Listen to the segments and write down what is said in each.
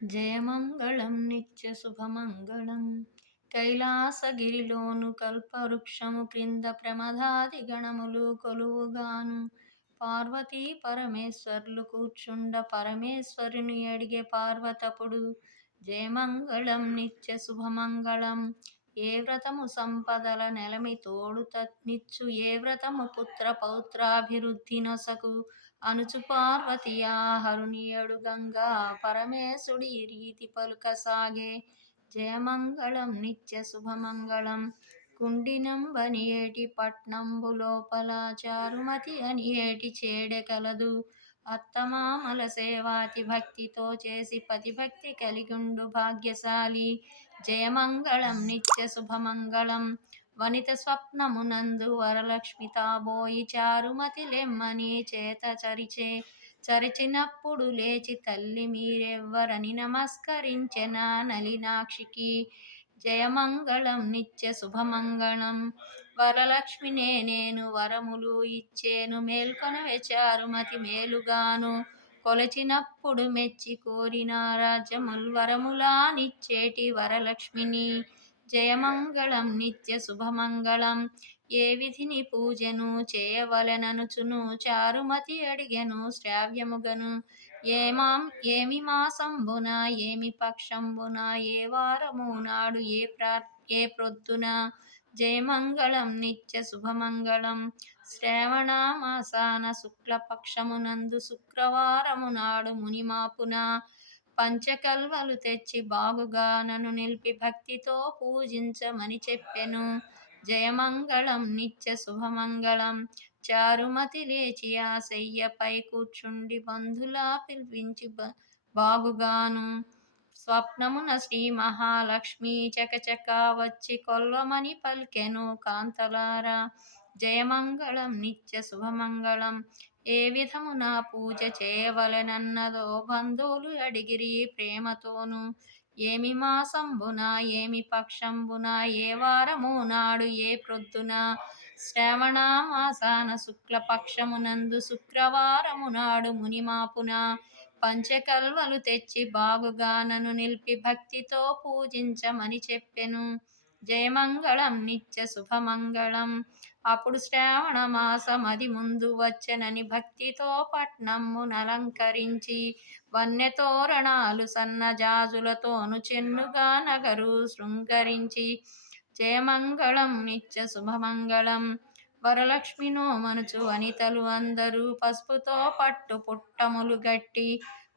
జయమంగళం నిత్య శుభమంగళం. కైలాసగిరిలోను కల్పవృక్షము క్రింద ప్రమదాది గణములు కొలువుగాను. పార్వతీ పరమేశ్వర్లు కూర్చుండ పరమేశ్వరుని అడిగే పార్వతపుడు. జయమంగళం నిత్య శుభమంగళం. ఏ వ్రతము సంపదల నెలమి తోడుత నిచ్చు, ఏ వ్రతము పుత్ర పౌత్రాభివృద్ధి నొసగు అనుచు పార్వతి హరుని అడుగంగా పరమేశుడి రీతి పలుకసాగే. జయమంగళం నిత్య శుభమంగళం. కుండినంబని ఏటి పట్నంబు లోపల చారుమతి అని ఏటి చేడె కలదు. అత్తమామల సేవాతి భక్తితో చేసి పతిభక్తి కలిగుండు భాగ్యశాలి. జయమంగళం నిత్య శుభమంగళం. వనిత స్వప్నమునందు వరలక్ష్మి తాబోయి చారుమతి లెమ్మని చేత చరిచినప్పుడు లేచి తల్లి మీరెవ్వరని నమస్కరించెనా నలినాక్షికి. జయమంగళం నిత్య శుభమంగళం. వరలక్ష్మి నేను వరములు ఇచ్చేను మేల్కొనవే చారుమతి మేలుగాను. కొలచినప్పుడు మెచ్చి కోరిన రాజ్యముల్ వరములా నిచ్చేటి వరలక్ష్మిని. జయమంగళం నిత్య శుభమంగళం. ఏ విధిని పూజను చేయవలెననుచును చారుమతి అడిగెను శ్రావ్యముగను. ఏమి మాసంబున ఏమి పక్షంబున ఏ వారము నాడు ఏ ప్రొద్దున. జయమంగళం నిత్య శుభమంగళం. శ్రావణ మాసాన శుక్లపక్షమునందు శుక్రవారము నాడు మునిమాపున పంచకల్వలు తెచ్చి బాగుగా నన్ను నిలిపి భక్తితో పూజించమని చెప్పెను. జయమంగళం నిత్య శుభమంగళం. చారుమతి లేచి ఆ శయ్యపై కూర్చుండి బంధులా పిలిపించి బాగుగాను. స్వప్నమున శ్రీ మహాలక్ష్మి చకచక వచ్చి కొల్వమని పలికెను కాంతలారా. జయమంగళం నిత్య శుభమంగళం. ఏ విధమున పూజ చేయవలెనన్నదో బంధువులు అడిగిరి ప్రేమతోను. ఏమి మాసంబున ఏమి పక్షంబున ఏ వారము నాడు ఏ ప్రొద్దున. శ్రావణ మాసాన శుక్లపక్షమునందు శుక్రవారము నాడు మునిమాపున పంచకల్వలు తెచ్చి బాగుగా నన్ను నిలిపి భక్తితో పూజించమని చెప్పెను. జయమంగళం నిత్య శుభమంగళం. అప్పుడు శ్రావణ మాసమది ముందు వచ్చెనని భక్తితో పట్నమునలంకరించి వన్నె తోరణాలు సన్నజాజులతోను చెన్నుగా నగరు శృంగరించి. జయమంగళం నిత్య శుభమంగళం. వరలక్ష్మి నోమనుచు వనితలు అందరూ పసుపుతో పట్టు పుట్టములు గట్టి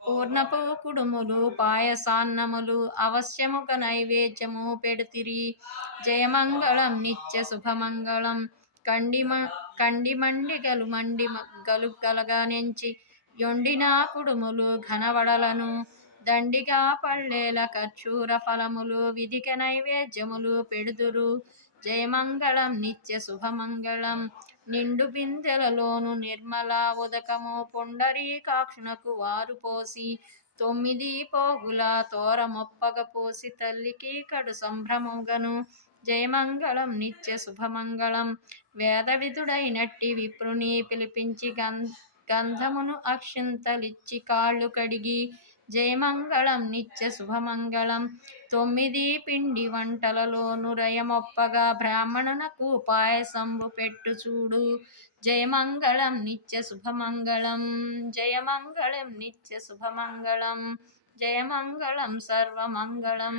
పూర్ణపు కుడుములు పాయసాన్నములు అవశ్యముగ నైవేద్యము పెడుతిరి. జయమంగళం నిత్య శుభమంగళం. కండి మండి గలు గలగా నెంచి యొండిన కుడుములు ఘనవడలను దండిగా పళ్ళేల కర్చూర ఫలములు విధిక నైవేద్యములు పెడుదురు. జయమంగళం నిత్య శుభమంగళం. నిండు బిందెలలోను నిర్మల ఉదకము పుండరీకాక్షునకు వారు పోసి 9 పోగుల తోరమొప్పగ పోసి తల్లికి కడు సంభ్రమముగను. జయమంగళం నిత్య శుభమంగళం. వేదవిధుడైనట్టి విప్రుని పిలిపించి గంధమును అక్షింతలిచ్చి కాళ్ళు కడిగి. జయమంగళం నిత్య శుభమంగళం. 9 పిండి వంటలలోను రయమొప్పగా బ్రాహ్మణునకు పాయసంబు పెట్టు చూడు. జయమంగళం నిత్య శుభమంగళం. జయమంగళం నిత్య శుభమంగళం. జయమంగళం సర్వమంగళం.